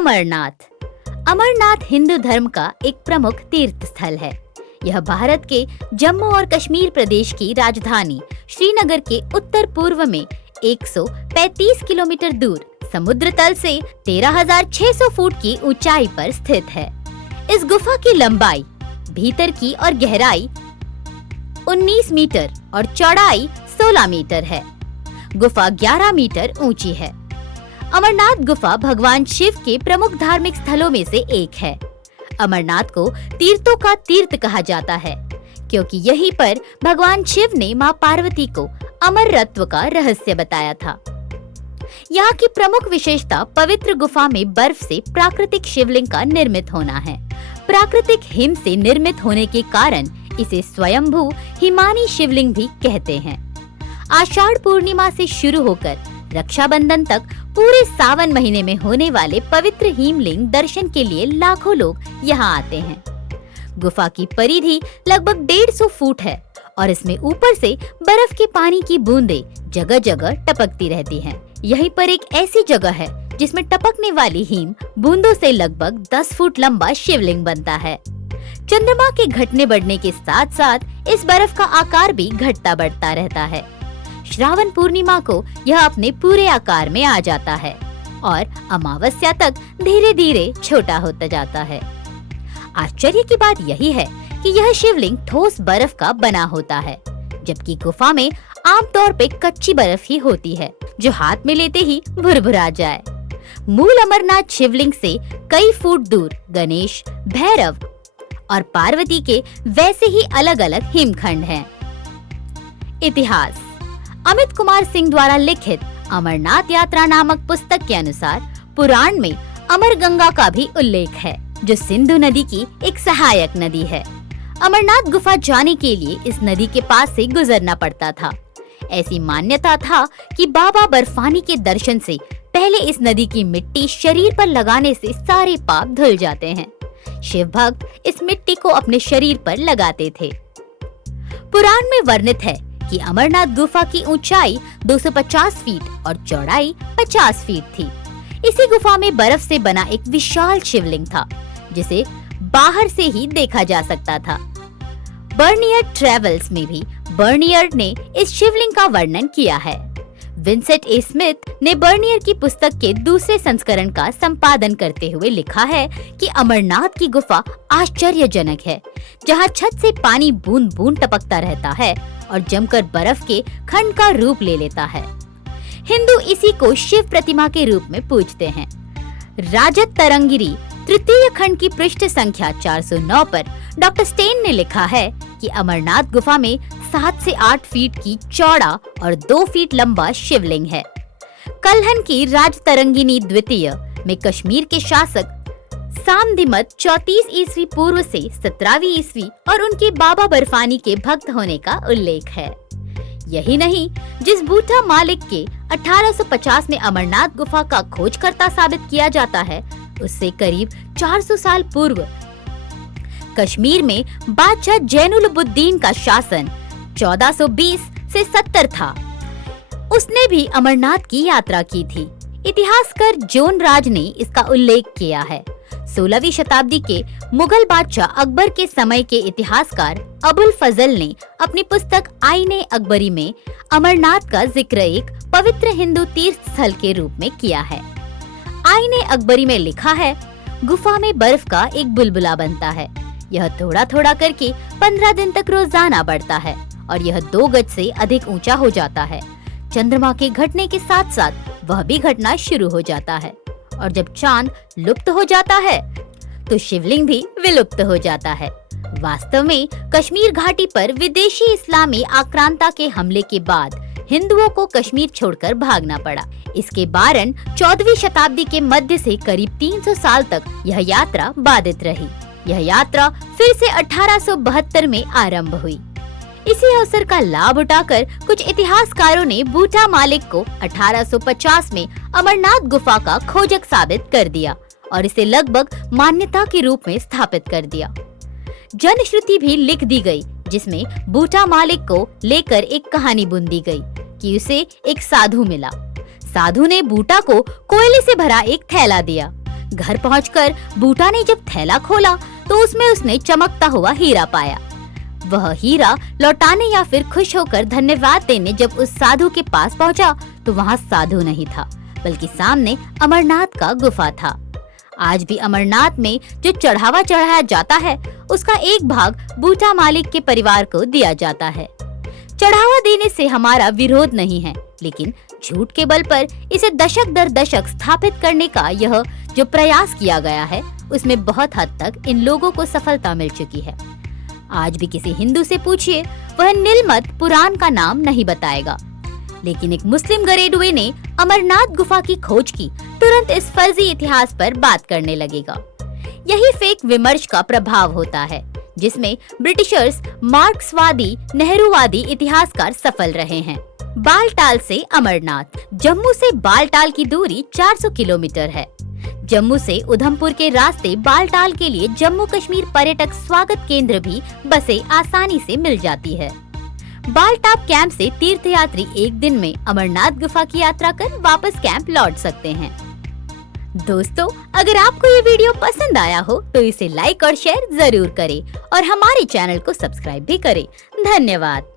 अमरनाथ। अमरनाथ हिंदू धर्म का एक प्रमुख तीर्थ स्थल है। यह भारत के जम्मू और कश्मीर प्रदेश की राजधानी श्रीनगर के उत्तर पूर्व में 135 किलोमीटर दूर समुद्र तल से 13,600 फुट की ऊंचाई पर स्थित है। इस गुफा की लंबाई, भीतर की और गहराई 19 मीटर और चौड़ाई 16 मीटर है। गुफा 11 मीटर ऊंची है। अमरनाथ गुफा भगवान शिव के प्रमुख धार्मिक स्थलों में से एक है। अमरनाथ को तीर्थों का तीर्थ कहा जाता है क्योंकि यहीं पर भगवान शिव ने मां पार्वती को अमरत्व का रहस्य बताया था। यहाँ की प्रमुख विशेषता पवित्र गुफा में बर्फ से प्राकृतिक शिवलिंग का निर्मित होना है। प्राकृतिक हिम से निर्मित होने के कारण इसे स्वयंभू हिमानी शिवलिंग भी कहते हैं। आषाढ़ पूर्णिमा से शुरू होकर रक्षाबंधन तक पूरे सावन महीने में होने वाले पवित्र हिमलिंग दर्शन के लिए लाखों लोग यहाँ आते हैं। गुफा की परिधि लगभग 150 फुट है और इसमें ऊपर से बर्फ के पानी की बूंदें जगह जगह टपकती रहती हैं। यहीं पर एक ऐसी जगह है जिसमें टपकने वाली हिम बूंदों से लगभग 10 फुट लंबा शिवलिंग बनता है। चंद्रमा के घटने बढ़ने के साथ साथ इस बर्फ का आकार भी घटता बढ़ता रहता है। श्रावण पूर्णिमा को यह अपने पूरे आकार में आ जाता है और अमावस्या तक धीरे धीरे छोटा होता जाता है। आश्चर्य की बात यही है कि यह शिवलिंग ठोस बर्फ का बना होता है, जबकि गुफा में आमतौर पे कच्ची बर्फ ही होती है जो हाथ में लेते ही भुरभुरा जाए। मूल अमरनाथ शिवलिंग से कई फुट दूर गणेश, भैरव और पार्वती के वैसे ही अलग अलग हिमखंड हैं। इतिहास। अमित कुमार सिंह द्वारा लिखित अमरनाथ यात्रा नामक पुस्तक के अनुसार पुराण में अमर गंगा का भी उल्लेख है, जो सिंधु नदी की एक सहायक नदी है। अमरनाथ गुफा जाने के लिए इस नदी के पास से गुजरना पड़ता था। ऐसी मान्यता था कि बाबा बर्फानी के दर्शन से पहले इस नदी की मिट्टी शरीर पर लगाने से सारे पाप धुल जाते हैं। शिव भक्त इस मिट्टी को अपने शरीर पर लगाते थे। पुराण में वर्णित है कि अमरनाथ गुफा की ऊंचाई 250 फीट और चौड़ाई 50 फीट थी। इसी गुफा में बर्फ से बना एक विशाल शिवलिंग था, जिसे बाहर से ही देखा जा सकता था। बर्नियर ट्रेवल्स में भी बर्नियर ने इस शिवलिंग का वर्णन किया है। विंसेंट ए स्मिथ ने बर्नियर की पुस्तक के दूसरे संस्करण का संपादन करते हुए लिखा है कि अमरनाथ की गुफा आश्चर्यजनक है, जहां छत से पानी बूंद बूंद टपकता रहता है और जमकर बर्फ के खंड का रूप ले लेता है। हिंदू इसी को शिव प्रतिमा के रूप में पूजते हैं। राजत तरंगिरी तृतीय खंड की पृष्ठ संख्या 409 पर डॉक्टर स्टेन ने लिखा है कि अमरनाथ गुफा में 7 से 8 फीट की चौड़ा और 2 फीट लंबा शिवलिंग है। कल्हन की राजतरंगिनी द्वितीय में कश्मीर के शासक सामदिमत 34 ईस्वी पूर्व से 17वीं ईस्वी और उनके बाबा बर्फानी के भक्त होने का उल्लेख है। यही नहीं, जिस बूटा मालिक के 1850 में अमरनाथ गुफा का खोजकर्ता साबित किया जाता है, उससे करीब 400 साल पूर्व कश्मीर में बादशाह जैनुलब्दीन का शासन 1420 से 70 था। उसने भी अमरनाथ की यात्रा की थी। इतिहासकार जोन राज ने इसका उल्लेख किया है। 16वीं शताब्दी के मुगल बादशाह अकबर के समय के इतिहासकार अबुल फजल ने अपनी पुस्तक आईने अकबरी में अमरनाथ का जिक्र एक पवित्र हिंदू तीर्थ स्थल के रूप में किया है। आईने अकबरी में लिखा है, गुफा में बर्फ का एक बुलबुला बनता है। यह थोड़ा थोड़ा करके 15 दिन तक रोजाना बढ़ता है और यह 2 गज से अधिक ऊंचा हो जाता है। चंद्रमा के घटने के साथ साथ वह भी घटना शुरू हो जाता है और जब चांद लुप्त हो जाता है तो शिवलिंग भी विलुप्त हो जाता है। वास्तव में कश्मीर घाटी पर विदेशी इस्लामी आक्रांता के हमले के बाद हिंदुओं को कश्मीर छोड़कर भागना पड़ा। इसके कारण 14वीं शताब्दी के मध्य से करीब 300 साल तक यह यात्रा बाधित रही। यह यात्रा फिर से 1872 में आरंभ हुई। इसी अवसर का लाभ उठाकर कुछ इतिहासकारों ने बूटा मालिक को 1850 में अमरनाथ गुफा का खोजक साबित कर दिया और इसे लगभग मान्यता के रूप में स्थापित कर दिया। जनश्रुति भी लिख दी गई, जिसमें बूटा मालिक को लेकर एक कहानी बुन दी गई कि उसे एक साधु मिला। साधु ने बूटा को कोयले से भरा एक थैला दिया। घर पहुंचकर बूटा ने जब थैला खोला तो उसमें उसने चमकता हुआ हीरा पाया। वह हीरा लौटाने या फिर खुश होकर धन्यवाद देने जब उस साधु के पास पहुंचा तो वहां साधु नहीं था, बल्कि सामने अमरनाथ का गुफा था। आज भी अमरनाथ में जो चढ़ावा चढ़ाया जाता है उसका एक भाग बूटा मालिक के परिवार को दिया जाता है। चढ़ावा देने से हमारा विरोध नहीं है, लेकिन झूठ के बल पर इसे दशक दर दशक स्थापित करने का यह जो प्रयास किया गया है उसमें बहुत हद तक इन लोगों को सफलता मिल चुकी है। आज भी किसी हिंदू से पूछिए, वह नीलमत पुराण का नाम नहीं बताएगा, लेकिन एक मुस्लिम गरेडुए ने अमरनाथ गुफा की खोज की, तुरंत इस फर्जी इतिहास पर बात करने लगेगा। यही फेक विमर्श का प्रभाव होता है, जिसमें ब्रिटिशर्स मार्क्सवादी नेहरूवादी इतिहासकार सफल रहे हैं। बालटाल से अमरनाथ। जम्मू से बालटाल की दूरी 400 किलोमीटर है। जम्मू से उधमपुर के रास्ते बालटाल के लिए जम्मू कश्मीर पर्यटक स्वागत केंद्र भी बसें आसानी से मिल जाती है। बालटाल कैंप से तीर्थयात्री एक दिन में अमरनाथ गुफा की यात्रा कर वापस कैंप लौट सकते हैं। दोस्तों, अगर आपको ये वीडियो पसंद आया हो तो इसे लाइक और शेयर जरूर करें और हमारे चैनल को सब्सक्राइब भी करें। धन्यवाद।